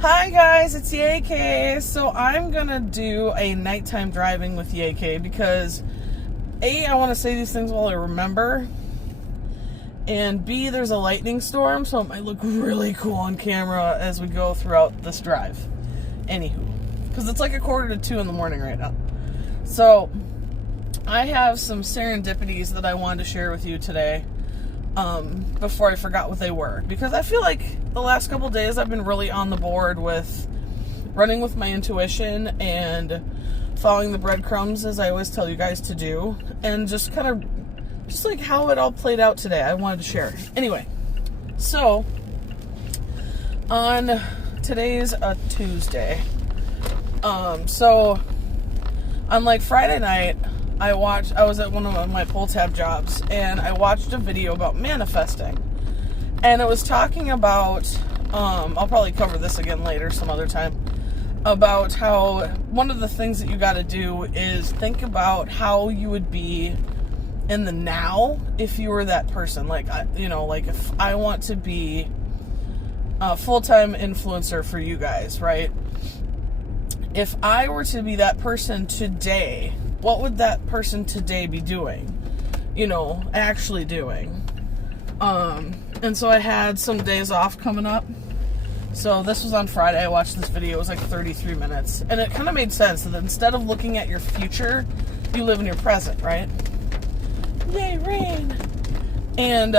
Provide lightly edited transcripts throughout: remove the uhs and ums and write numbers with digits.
Hi guys, it's YayKay. So I'm gonna do a nighttime driving with YayKay because A, I want to say these things while I remember, and B, there's a lightning storm, so it might look really cool on camera as we go throughout this drive. Anywho, because it's like 1:45 in the morning right now. So I have some serendipities that I wanted to share with you today. Before I forgot what they were, because I feel like the last couple days I've been really on the board with running with my intuition and following the breadcrumbs, as I always tell you guys to do, and just like how it all played out today. I wanted to share. Anyway, so on today's a Tuesday. So on like Friday night, I was at one of my pull tab jobs, and I watched a video about manifesting, and it was talking about, I'll probably cover this again later some other time, about how one of the things that you got to do is think about how you would be in the now if you were that person. Like, like if I want to be a full-time influencer for you guys, right? If I were to be that person today, what would that person today be doing? Actually doing. And so I had some days off coming up. So this was on Friday. I watched this video. It was like 33 minutes. And it kind of made sense that instead of looking at your future, you live in your present, right? Yay, rain! And,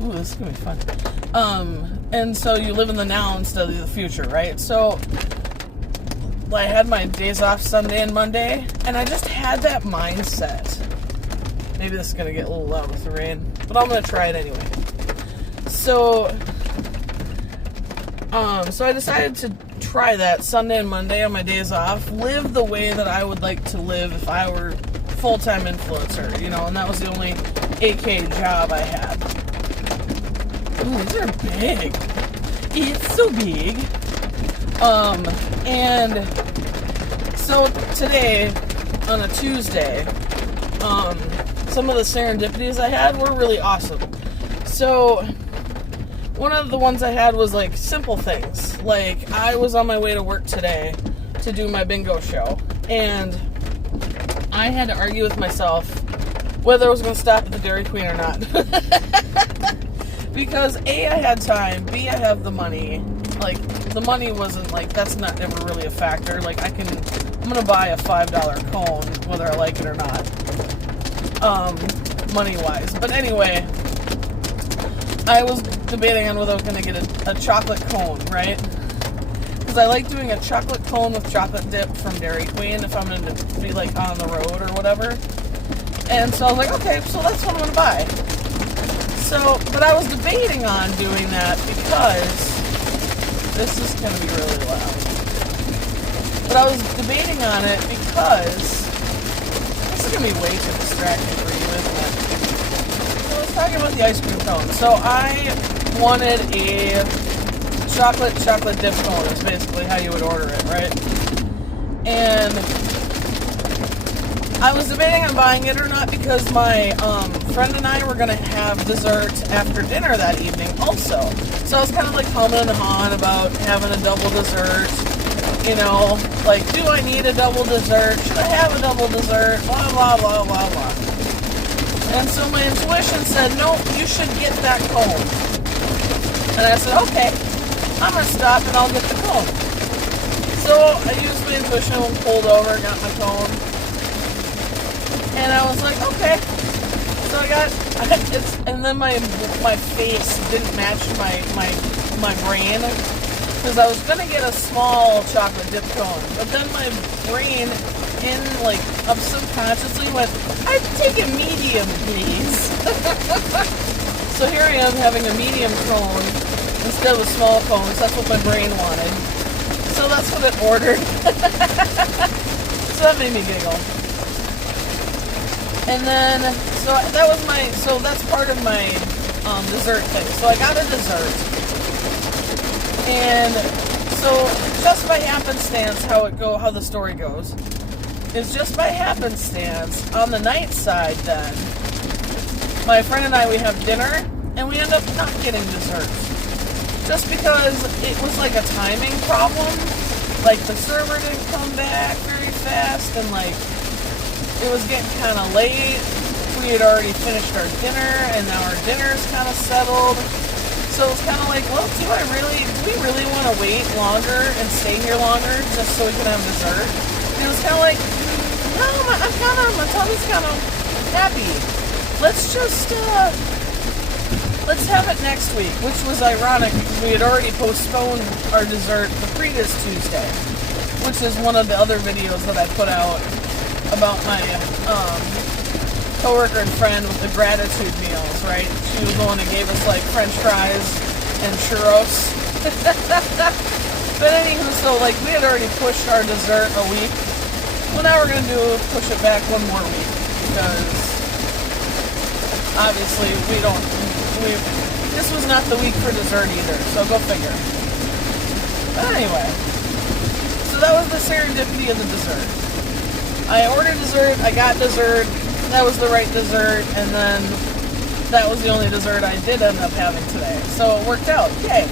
ooh, this is going to be fun. And so you live in the now instead of the future, right? So I had my days off Sunday and Monday, and I just had that mindset. Maybe this is going to get a little loud with the rain, but I'm going to try it anyway. So I decided to try that Sunday and Monday on my days off, live the way that I would like to live if I were full-time influencer, and that was the only AK job I had. Ooh, these are big. It's so big. And so today, on a Tuesday, some of the serendipities I had were really awesome. So one of the ones I had was like simple things. Like, I was on my way to work today to do my bingo show, and I had to argue with myself whether I was going to stop at the Dairy Queen or not. Because A, I had time, B, I have the money. Like, the money wasn't, like, that's not ever really a factor. Like, I'm gonna buy a $5 cone, whether I like it or not, money-wise. But anyway, I was debating on whether I was gonna get a chocolate cone, right? Because I like doing a chocolate cone with chocolate dip from Dairy Queen if I'm gonna be, like, on the road or whatever. And so I was like, okay, so that's what I'm gonna buy. So, but I was debating on doing that because this is going to be really loud. But I was debating on it because this is going to be way too distracting for you, isn't it? So I was talking about the ice cream cone. So I wanted a chocolate dip cone. Is basically how you would order it, right? And I was debating on buying it or not because my friend and I were going to have dessert after dinner that evening also. So I was kind of like humming and hawing about having a double dessert. Like, do I need a double dessert? Should I have a double dessert? Blah, blah, blah, blah, blah. And so my intuition said, no, you should get that cone. And I said, okay, I'm going to stop and I'll get the cone. So I used my intuition and pulled over, got my cone. And I was like, okay. So I got, and then my face didn't match my brain, because I was gonna get a small chocolate dip cone, but then my brain, subconsciously went, I'd take a medium, please. So here I am having a medium cone instead of a small cone, so that's what my brain wanted. So that's what it ordered. So that made me giggle. And then, so that's part of my dessert thing. So I got a dessert. And so just by happenstance, how the story goes, is just by happenstance, on the night side then, my friend and I, we have dinner, and we end up not getting dessert. just because it was like a timing problem. Like the server didn't come back very fast, and like it was getting kind of late. We had already finished our dinner, and now our dinner's kind of settled. So it was kind of like, well, do we really want to wait longer and stay here longer just so we can have dessert? And it was kind of like, no, my tummy's kind of happy. Let's just, let's have it next week, which was ironic because we had already postponed our dessert the previous Tuesday, which is one of the other videos that I put out about my, coworker and friend with the gratitude meals, right? She was the one who gave us like French fries and churros. But anywho, so like we had already pushed our dessert a week. Well, now we're gonna push it back one more week because obviously this was not the week for dessert either. So go figure. But anyway, so that was the serendipity of the dessert. I ordered dessert. I got dessert. That was the right dessert, and then that was the only dessert I did end up having today. So it worked out. Yay.